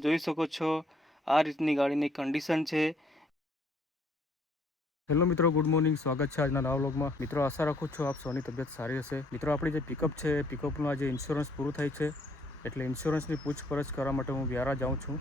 જોઈ શકો છો. આ રીતની ગાડીની કન્ડિશન છે. હેલો મિત્રો ગુડ મોર્નિંગ સ્વાગત છે આજના નવા મિત્રો, આશા રાખું છું આપ સૌની તબિયત સારી હશે. મિત્રો, આપણી જે પિકઅપ છે પિકઅપનું આજે ઇન્સ્યોરન્સ પૂરું થાય છે, એટલે ઇન્સ્યોરન્સની પૂછપરછ કરવા માટે હું વ્યારા જાઉં છું.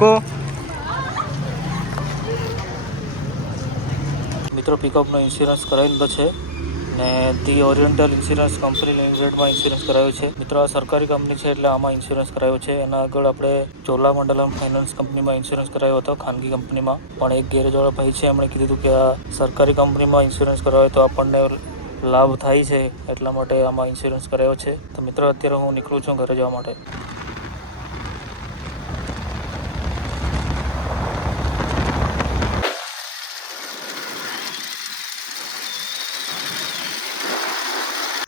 કો મિત્રો પિકઅપનો ઇન્સ્યોરન્સ કરાવી લીધો છે, ને ધી ઓરિએન્ટલ ઇન્સ્યોરન્સ કંપની લિમિટેડમાં ઇન્સ્યોરન્સ કરાવ્યો છે. મિત્રો, આ સરકારી કંપની છે એટલે આમાં ઇન્સ્યોરન્સ કરાવ્યો છે. એના આગળ આપણે ચોલામંડલમ ફાઇનાન્સ કંપનીમાં ઇન્સ્યોરન્સ કરાવ્યો હતો, ખાનગી કંપનીમાં પણ એક ગેરેજવાળા ભાઈ છે, એમણે કીધું હતું કે આ સરકારી કંપનીમાં ઇન્સ્યોરન્સ કરાવ્યો તો આપણને લાભ થાય છે, એટલા માટે આમાં ઇન્સ્યોરન્સ કરાવ્યો છે. તો મિત્રો, અત્યારે હું નીકળું છું ઘરે જવા માટે.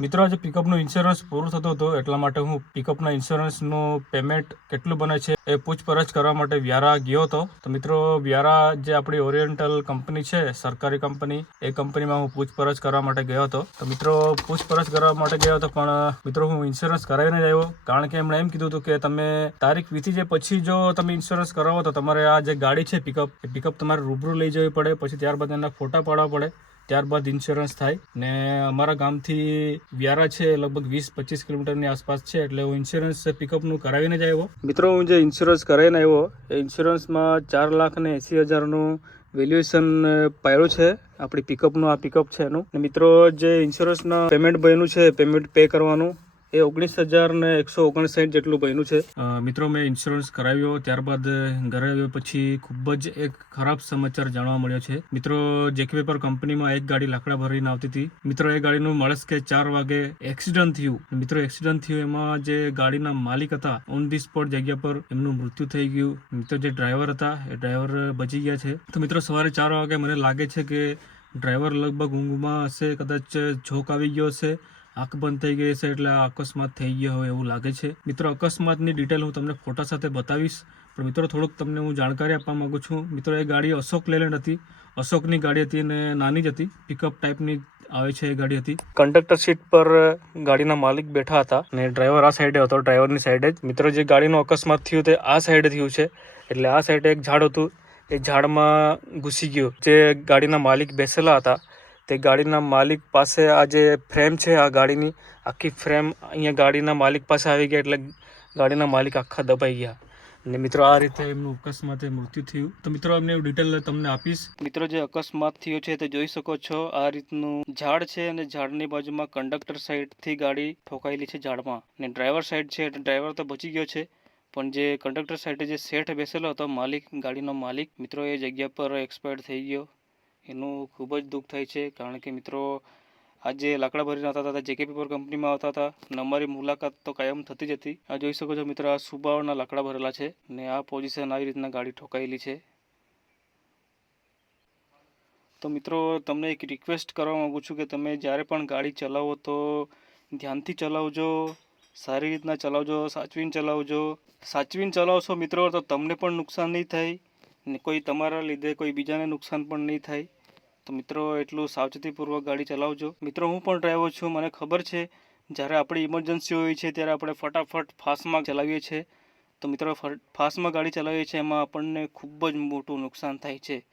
મિત્રો, આજે પિકઅપનું ઇન્સ્યોરન્સ પૂરું થતો હતો, એટલા માટે હું પિકઅપના ઇન્સ્યોરન્સનું પેમેન્ટ કેટલું બને છે એ પૂછપરછ કરવા માટે વ્યારા ગયો હતો. તો મિત્રો, વ્યારા જે આપણી ઓરિએન્ટલ કંપની છે, સરકારી કંપની એ કંપનીમાં હું પૂછપરછ કરવા માટે ગયો હતો. તો મિત્રો, પૂછપરછ કરવા માટે ગયો હતો, પણ, મિત્રો, હું ઇન્સ્યોરન્સ કરાવીને જ આવ્યો. કારણ કે એમણે એમ કીધું હતું કે તમે તારીખ વીતી જે પછી જો તમે ઇન્સ્યોરન્સ કરાવો, તો તમારે આ જે ગાડી છે પિકઅપ એ પિકઅપ તમારે રૂબરૂ લઈ જવી પડે, પછી ત્યારબાદ એના ફોટા પાડવા પડે. ત્યારબાદ ઇન્સ્યોરન્સ થાય. ને અમારા ગામથી વ્યારા છે, લગભગ વીસ, પચીસ કિલોમીટરની આસપાસ છે, એટલે હું ઇન્સ્યોરન્સ પિકઅપનું કરાવીને જ આવ્યો. મિત્રો, હું જે ઇન્સ્યોરન્સ કરાવીને આવ્યો, એ ઇન્સ્યોરન્સમાં ચાર લાખ ને એંસી હજારનું વેલ્યુએશન પાડ્યું છે, આપણી પિકઅપનું આ પિકઅપ છે એનું. મિત્રો, જે ઇન્સ્યોરન્સના પેમેન્ટ ભયનું છે પેમેન્ટ પે કરવાનું. એ ઓગણીસ હજાર ને એકસો ઓગણસાઠ જેટલું બન્યું છે. મિત્રો, મેં ઇન્સ્યોરન્સ કરાવ્યો, ત્યારબાદ ઘરે આવ્યો પછી ખૂબ જ એક ખરાબ સમાચાર જાણવા મળ્યો છે. મિત્રો, જેકે પેપર કંપનીમાં એક ગાડી લાકડા ભરીને આવતી હતી. મિત્રો, એ ગાડીનું મળસ કે ચાર વાગે એક્સિડન્ટ થયું. મિત્રો, એક્સિડન્ટ થયું એમાં જે ગાડીના માલિક હતા ઓન ધી સ્પોટ જગ્યા પર એમનું મૃત્યુ થઈ ગયું. મિત્રો, જે ડ્રાઈવર હતા, એ ડ્રાઈવર બચી ગયા છે. તો મિત્રો, સવારે ચાર વાગે મને લાગે છે કે ડ્રાઈવર લગભગ ઊંઘમાં હશે, કદાચ જોક આવી ગયો હશે. આંખ બંધ થઈ ગઈ છે એટલે આ અકસ્માત થઈ ગયો હોય એવું લાગે છે. મિત્રો, અકસ્માતની ડિટેલ હું તમને ફોટા સાથે બતાવીશ. પણ મિત્રો, થોડુંક તમને હું જાણકારી આપવા માગું છું. મિત્રો, એ ગાડી અશોક લેલેન્ડ હતી. અશોકની ગાડી હતી અને નાની જ હતી. પિકઅપ ટાઈપની આવે છે એ ગાડી હતી. કંડક્ટર સીટ પર ગાડીના માલિક બેઠા હતા અને ડ્રાઈવર આ સાઈડે હતો ડ્રાઈવરની સાઈડે જ. મિત્રો, જે ગાડીનો અકસ્માત થયું તે આ સાઈડે થયું છે. એટલે આ સાઈડે એક ઝાડ હતું. એ ઝાડમાં ઘૂસી ગયું. જે ગાડીના માલિક બેસેલા હતા. તે ગાડીના માલિક પાસે આ જે ફ્રેમ છે, આ ગાડીની, આખી ફ્રેમ અહીંયા ગાડીના માલિક પાસે આવી ગયા એટલે ગાડીના માલિક આખા દબાઈ ગયા. અને મિત્રો, આ રીતે એમનું અકસ્માતે મૃત્યુ થયું. તો મિત્રો, એમને ડિટેલ તમને આપીશ. મિત્રો, જે અકસ્માત થયો છે તે જોઈ શકો છો. આ રીતનું ઝાડ છે અને ઝાડની બાજુમાં કંડક્ટર સાઈડથી ગાડી ઠોકાયેલી છે ઝાડમાં. અને ડ્રાઈવર સાઈડ છે ડ્રાઈવર તો બચી ગયો છે. પણ જે કંડક્ટર સાઈડે જે શેઠ બેસેલો હતો, માલિક, ગાડીનો માલિક, મિત્રો, એ જગ્યા પર એક્સપાયર થઈ ગયો. એનું ખૂબ જ દુઃખ થાય છે. કારણ કે મિત્રો, આજે લાકડા ભરીને આવતા હતા, જેકે પેપર કંપનીમાં આવતા હતા અને અમારી મુલાકાત તો કાયમ થતી જ હતી. આ જોઈ શકો છો મિત્રો, આ સુબાવના લાકડા ભરેલા છે ને આ પોઝિશન આવી રીતના ગાડી ઠોકાયેલી છે. તો મિત્રો, તમને એક રિક્વેસ્ટ કરવા માગું છું કે તમે જ્યારે પણ ગાડી ચલાવો તો ધ્યાનથી ચલાવજો, સારી રીતના ચલાવજો, સાચવીને ચલાવજો. સાચવીને ચલાવશો મિત્રો, તો તમને પણ નુકસાન નહીં થાય. ને કોઈ તમારા લીધે કોઈ બીજાને નુકસાન પણ નહીં થાય. તો મિત્રો, એટલું સાવચેતીપૂર્વક ગાડી ચલાવજો. મિત્રો, હું પણ ડ્રાઈવર છું. મને ખબર છે, જ્યારે આપણી ઇમરજન્સી હોય છે, ત્યારે આપણે ફટાફટ ફાસ્ટમાં ચલાવીએ છીએ. તો મિત્રો ફાસ્ટમાં ગાડી ચલાવીએ છીએ, એમાં આપણને ખૂબ જ મોટું નુકસાન થાય છે.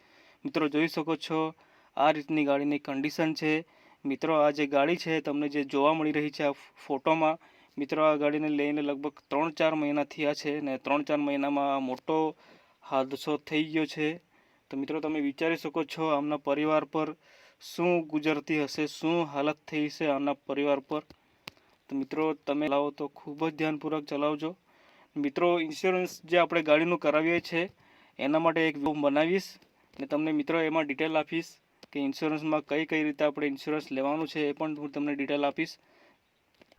મિત્રો, જોઈ શકો છો, આ રીતની ગાડીની કન્ડિશન છે. મિત્રો, આ જે ગાડી છે, તમને જે જોવા મળી રહી છે આ ફોટોમાં, મિત્રો, આ ગાડીને લઈને લગભગ ત્રણ ચાર મહિના થયા છે ને ત્રણ ચાર મહિનામાં મોટો હાદસો થઈ ગયો છે. તો મિત્રો, તમે વિચારી શકો છો આમના પરિવાર પર શું ગુજરતી હશે, શું હાલત થઈ છે આમના પરિવાર પર. તો મિત્રો, તમે લાવો તો ખૂબ જ ધ્યાનપૂર્વક ચલાવજો. મિત્રો ઇન્સ્યોરન્સ જે આપણે ગાડીનું કરાવીએ છીએ, એના માટે એક ફોર્મ બનાવીશ ને તમને મિત્રો એમાં ડિટેલ આપીશ કે ઇન્સ્યોરન્સમાં કઈ કઈ રીતે આપણે ઇન્સ્યોરન્સ લેવાનું છે એ પણ હું તમને ડિટેલ આપીશ.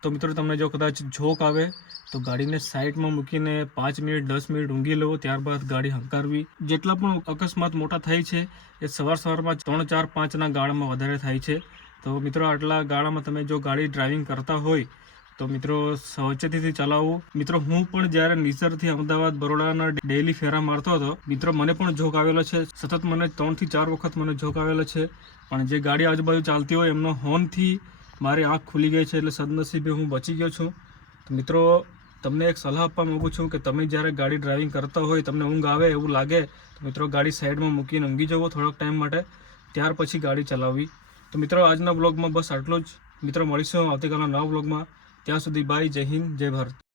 તો મિત્રો તમને જો કદાચ ઝોક આવે, તો ગાડીને સાઈડમાં મૂકીને પાંચ મિનિટ, દસ મિનિટ ઊંઘી લો ત્યારબાદ ગાડી હંકારવી. જેટલા પણ અકસ્માત મોટા થાય છે, એ સવાર સવારમાં ત્રણ, ચાર, પાંચના ગાળામાં વધારે થાય છે. તો મિત્રો આટલા ગાળામાં તમે જો ગાડી ડ્રાઇવિંગ કરતા હોય, તો મિત્રો સાવચેતીથી ચલાવવું મિત્રો હું પણ જ્યારે નિસરથી અમદાવાદ બરોડાના ડેઇલી ફેરા મારતો હતો, મિત્રો મને પણ જોક આવેલો છે. સતત મને ત્રણથી ચાર વખત મને જોક આવેલો છે. પણ જે ગાડી આજુબાજુ ચાલતી હોય, એમનો હોર્નથી મારી આંખ ખુલી ગઈ છે એટલે સદનસીબે હું બચી ગયો છું. તો મિત્રો, તમને એક સલાહ આપવા માગું છું કે તમે જ્યારે ગાડી ડ્રાઇવિંગ કરતા હોય, તમને ઊંઘ આવે એવું લાગે, તો મિત્રો ગાડી સાઈડમાં મૂકીને ઊંઘી જવો થોડોક ટાઈમ માટે, ત્યાર પછી ગાડી ચલાવવી. તો મિત્રો, આજના બ્લોગમાં બસ આટલું જ. મિત્રો, મળીશું આવતીકાલના નવા બ્લોગમાં ત્યાં સુધી બાય, જય હિન્દ, જય ભારત.